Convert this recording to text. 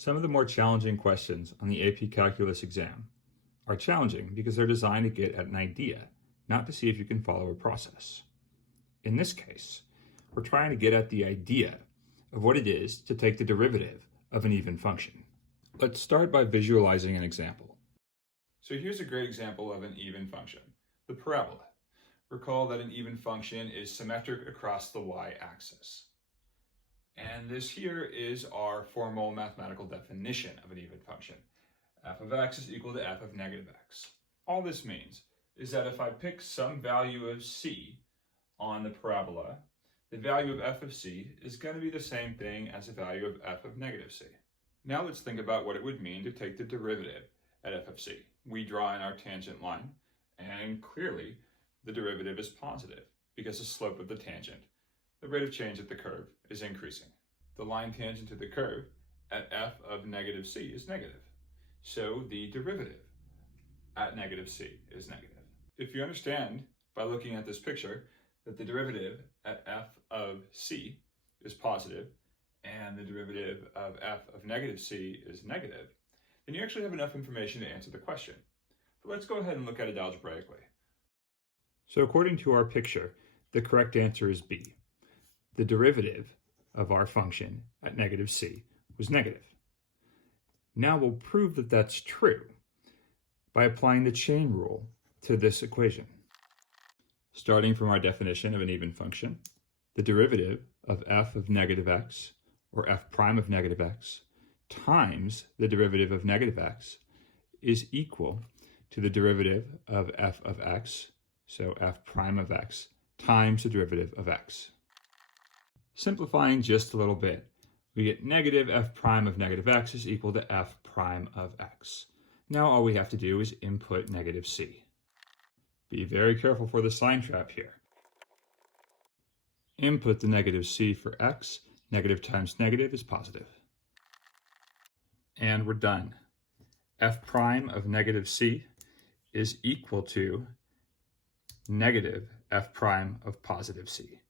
Some of the more challenging questions on the AP Calculus exam are challenging because they're designed to get at an idea, not to see if you can follow a process. In this case, we're trying to get at the idea of what it is to take the derivative of an even function. Let's start by visualizing an example. So here's a great example of an even function, the parabola. Recall that an even function is symmetric across the y-axis. And this here is our formal mathematical definition of an even function. F of x is equal to f of negative x. All this means is that if I pick some value of c on the parabola, the value of f of c is going to be the same thing as the value of f of negative c. Now let's think about what it would mean to take the derivative at f of c. We draw in our tangent line, and clearly the derivative is positive because the slope of the tangent, the rate of change of the curve, is increasing. The line tangent to the curve at f of negative c is negative. So the derivative at negative c is negative. If you understand by looking at this picture that the derivative at f of c is positive and the derivative of f of negative c is negative, then you actually have enough information to answer the question. But let's go ahead and look at it algebraically. So according to our picture, the correct answer is B. The derivative of our function at negative c was negative. Now we'll prove that that's true by applying the chain rule to this equation. Starting from our definition of an even function, the derivative of f of negative x, or f prime of negative x, times the derivative of negative x is equal to the derivative of f of x, so f prime of x, times the derivative of x. Simplifying just a little bit, we get negative f prime of negative x is equal to f prime of x. Now all we have to do is input negative c. Be very careful for the sign trap here. Input the negative c for x, negative times negative is positive. And we're done. F prime of negative c is equal to negative f prime of positive c.